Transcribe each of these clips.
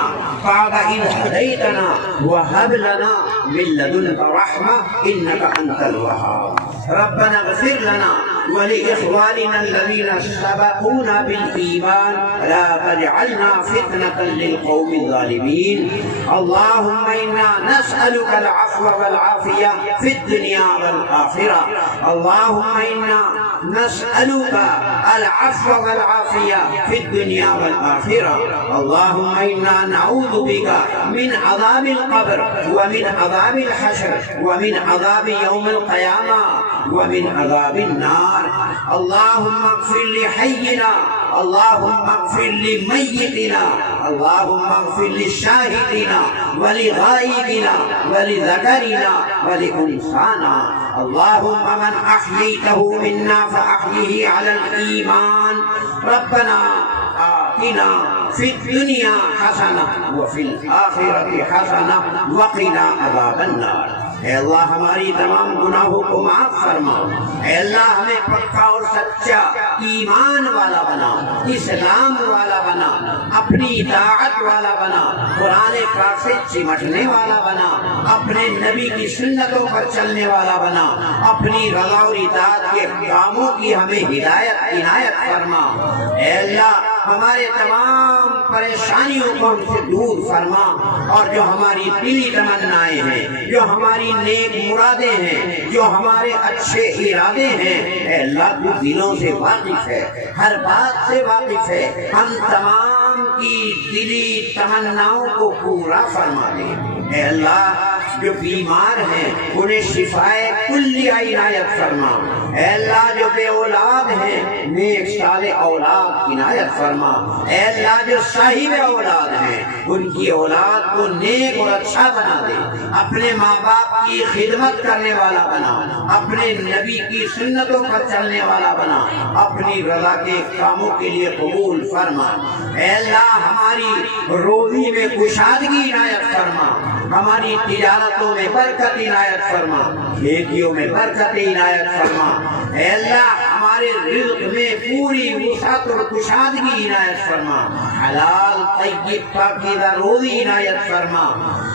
علينا بعد إذ هديتنا وهب لنا من لدنك رحمة إنك أنت الوهاب ربنا اغفر لنا ولإخواننا الذين سبقونا بالإيمان لا تجعلنا فتنة للقوم الظالمين اللهم إنا نسألك العفو والعافية في الدنيا والآخرة اللهم إنا نسألك العفو والعافية في الدنيا والآخرة اللهم إنا نعوذ بك من عذاب القبر ومن عذاب الحشر ومن عذاب يوم القيامة ومن عذاب النار اللهم اغفر لحينا اللهم اغفر لميتنا اللهم اغفر للشاهدنا ولغائبنا ولذكرنا ولأنثانا اللهم من أحييته منا فأحيه على الإيمان ربنا آتنا في الدنيا حسنة وفي الآخرة حسنة وقنا عذاب النار اے اللہ ہماری تمام گناہوں کو معاف فرما اے اللہ ہمیں پکا اور سچا ایمان والا بنا اسلام والا بنا اپنی اطاعت والا بنا قرآن پاک سے چمٹنے والا بنا اپنے نبی کی سنتوں پر چلنے والا بنا اپنی رضا اور اطاعت کے کاموں کی ہمیں ہدایت عنایت فرما اے اللہ ہمارے تمام پریشانیوں کو ہم سے دور فرما اور جو ہماری دلی تمنائیں ہیں جو ہماری نیک مرادیں ہیں جو ہمارے اچھے ارادے ہیں اے اللہ تو دلوں سے واقف ہے ہر بات سے واقف ہے ہم تمام کی دلی تمناؤں کو پورا فرما دے اے اللہ جو بیمار ہیں انہیں شفائے کلیہ عنایت فرما اے اللہ جو بے اولاد ہیں نیک صالح اولاد عنایت فرما اے اللہ جو صاحب اولاد ہیں ان کی اولاد کو نیک اور اچھا بنا دے اپنے ماں باپ کی خدمت کرنے والا بنا اپنے نبی کی سنتوں پر چلنے والا بنا اپنی رضا کے کاموں کے لیے قبول فرما اے اللہ ہماری روزی میں کشادگی عنایت فرما ہماری تجارتوں میں برکت عنایت فرما کھیتیوں میں برکت عنایت فرما اے اللہ ہمارے رزق میں پوری وسعت اور کشادگی عنایت فرما حلال طیب پاکیزہ روزی عنایت فرما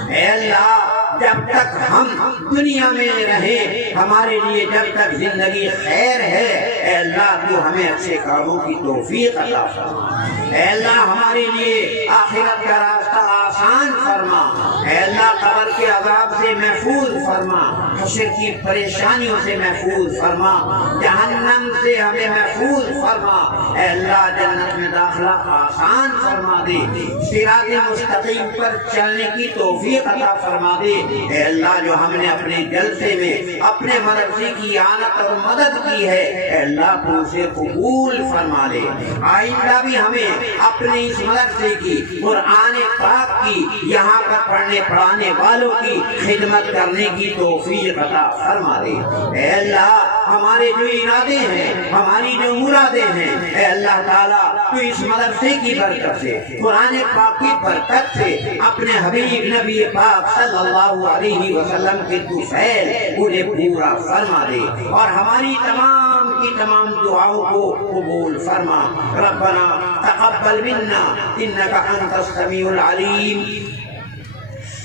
اے اللہ جب تک ہم دنیا میں رہیں ہمارے لیے جب تک زندگی خیر ہے اے اللہ تو ہمیں اچھے کاموں کی توفیق عطا فرما اے اللہ ہمارے لیے آخرت کا راستہ آسان فرما اے اللہ قبر کے عذاب سے محفوظ فرما حشر کی پریشانیوں سے محفوظ فرما جہنم سے ہمیں محفوظ فرما اے اللہ جنت میں داخلہ آسان فرما دے صراط مستقیم پر چلنے کی توفیق عطا فرما دے اے اللہ جو ہم نے اپنے جلسے میں اپنے مدرسے کی اعانت اور مدد کی ہے اے اللہ تو اسے قبول فرما لے آئندہ بھی ہمیں اپنے اس مدرسے کی قرآن پاک کی یہاں پر پڑھنے پڑھانے والوں کی خدمت کرنے کی توفیق عطا فرما دے اے اللہ ہمارے جو ارادے ہیں ہماری جو مرادیں ہیں اے اللہ تعالیٰ تو اس مدرسے کی برکت سے قرآن پاک کی برکت سے اپنے حبیب نبی پاک صلی اللہ علیہ وسلم کے تو فیل انہیں پورا فرما دے اور ہماری تمام کی تمام دعاؤں کو قبول فرما ربنا تقبل منا انك انت السميع العليم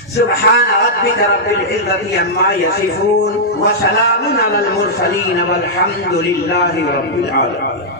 سبحان ربك رب العزة عما يصفون وسلام على المرسلين والحمد لله رب العالمين